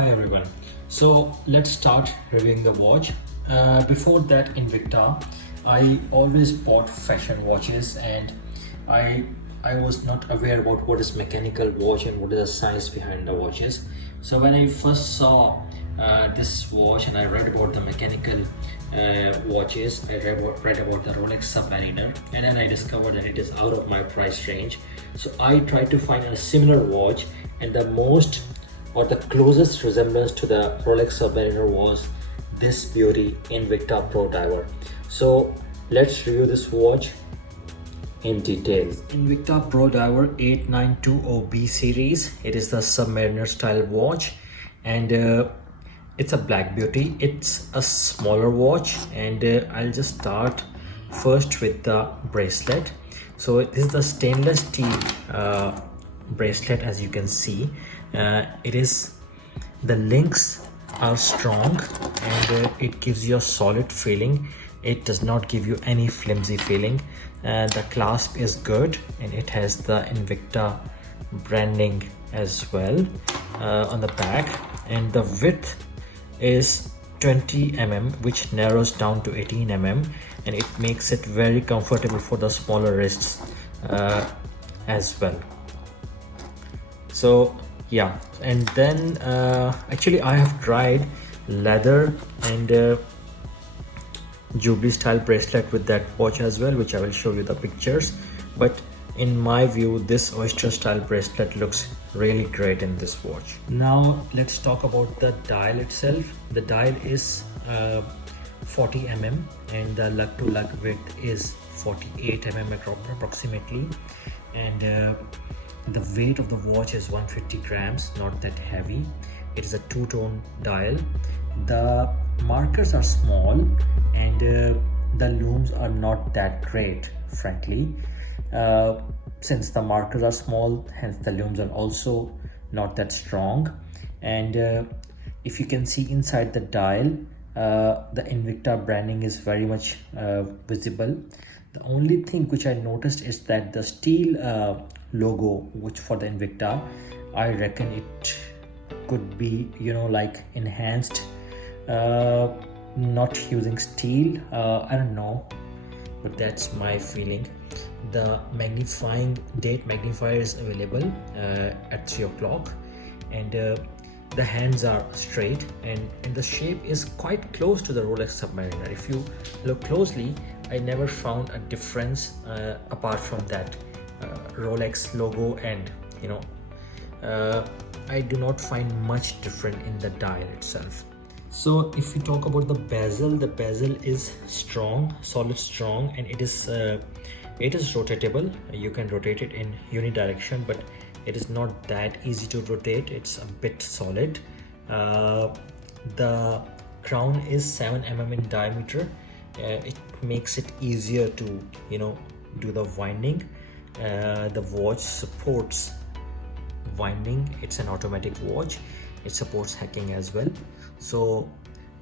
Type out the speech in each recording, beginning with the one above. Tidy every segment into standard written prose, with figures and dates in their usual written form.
Hi everyone. So let's start reviewing the watch. Before that, Invicta, I always bought fashion watches, and I I was not aware about what is mechanical watch and what is the science behind the watches. So when I first saw this watch and I read about the mechanical watches, I read about the Rolex Submariner, and then I discovered that it is out of my price range. So I tried to find a similar watch, and the most or the closest resemblance to the Rolex Submariner was this beauty, Invicta Pro Diver. So let's review this watch in detail. Invicta Pro Diver 8920B series. It is the Submariner style watch, and it's a black beauty. It's a smaller watch, and I'll just start first with the bracelet. So this is the stainless steel bracelet. As you can see, the links are strong, and it gives you a solid feeling. It does not give you any flimsy feeling. The clasp is good, and it has the Invicta branding as well on the back, and the width is 20 mm, which narrows down to 18 mm, and it makes it very comfortable for the smaller wrists as well. So yeah, and then actually I have tried leather and Jubilee style bracelet with that watch as well, which I will show you the pictures. But in my view, this oyster style bracelet looks really great in this watch. Now let's talk about the dial itself. The dial is 40 mm, and the lug to lug width is 48 mm approximately, and the weight of the watch is 150 grams, not that heavy. It is a two-tone dial. The markers are small, and the looms are not that great, frankly. Since the markers are small, hence the looms are also not that strong. And if you can see inside the dial, the Invicta branding is very much visible. The only thing which I noticed is that the steel logo, which for the Invicta, I reckon it could be, like enhanced, not using steel. I don't know, but that's my feeling. The date magnifier is available at 3 o'clock, and the hands are straight, and the shape is quite close to the Rolex Submariner. If you look closely, I never found a difference apart from that Rolex logo, and I do not find much different in the dial itself. So if we talk about the bezel is strong, solid strong, and it is rotatable. You can rotate it in unidirection, but it is not that easy to rotate. It's a bit solid. The crown is 7 mm in diameter. It makes it easier to do the winding. The watch supports winding. It's an automatic watch. It supports hacking as well. So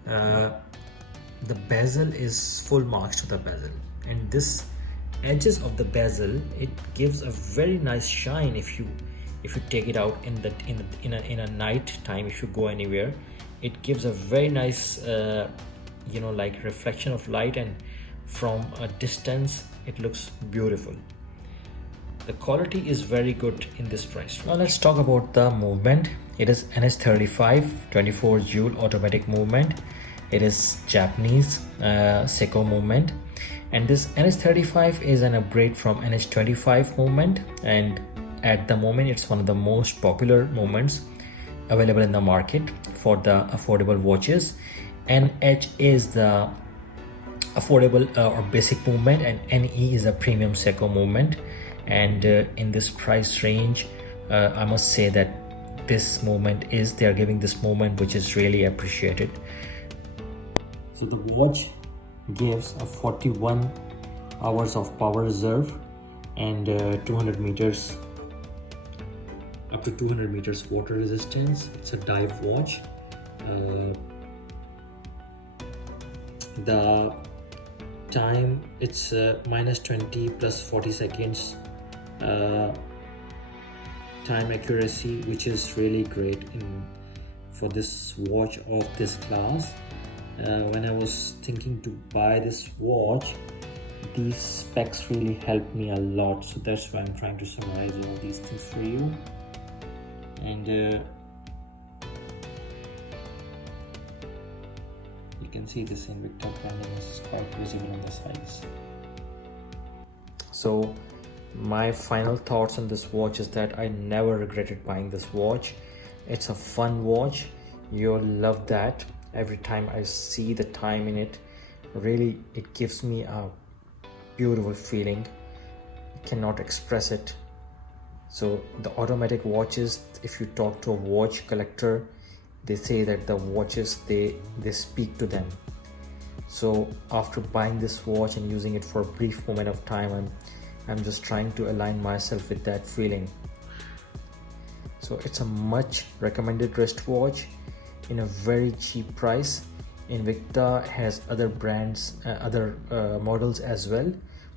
the bezel is full marks to the bezel, and this edges of the bezel, it gives a very nice shine if you take it out in a night time. If you go anywhere, it gives a very nice like reflection of light, and from a distance it looks beautiful. The quality is very good in this price. Now let's talk about the movement. It is NH35 24 joule automatic movement. It is Japanese Seiko movement, and this NH35 is an upgrade from NH25 movement, and at the moment it's one of the most popular movements available in the market for the affordable watches. NH is the affordable or basic movement, and NE is a premium Seiko movement. And in this price range, I must say that this movement they are giving this movement, which is really appreciated. So the watch gives a 41 hours of power reserve, and 200 meters, up to 200 meters water resistance. It's a dive watch. The time, it's minus 20 plus 40 seconds time accuracy, which is really great in for this watch of this class. When I was thinking to buy this watch, these specs really helped me a lot, so that's why I'm trying to summarize all these things for you. And you can see this Invicta branding is quite visible on the sides. So my final thoughts on this watch is that I never regretted buying this watch. It's a fun watch, you'll love that. Every time I see the time in it, really it gives me a beautiful feeling. I cannot express it. So the automatic watches, if you talk to a watch collector, they say that the watches, they speak to them. So after buying this watch and using it for a brief moment of time, I'm just trying to align myself with that feeling. So it's a much recommended wristwatch in a very cheap price. Invicta has other brands, other models as well.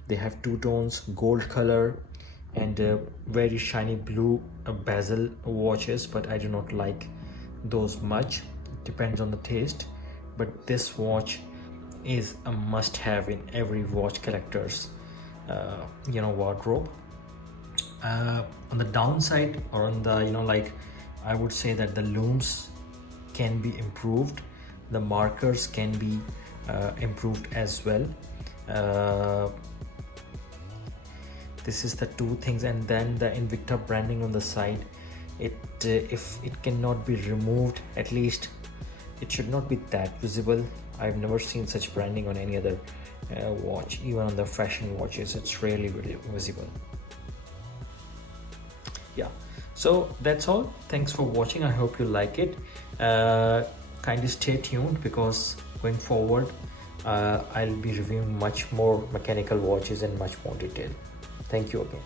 They have two tones, gold color and very shiny blue bezel watches, but I do not like those much. It depends on the taste, but this watch is a must-have in every watch collector's wardrobe. On the downside, or on the I would say that the looms can be improved, the markers can be improved as well. This is the two things, and then the Invicta branding on the side, if it cannot be removed, at least it should not be that visible. I've never seen such branding on any other watch, even on the fashion watches. It's really visible. Yeah, so that's all. Thanks for watching. I hope you like it. Kindly stay tuned, because going forward I'll be reviewing much more mechanical watches in much more detail. Thank you again.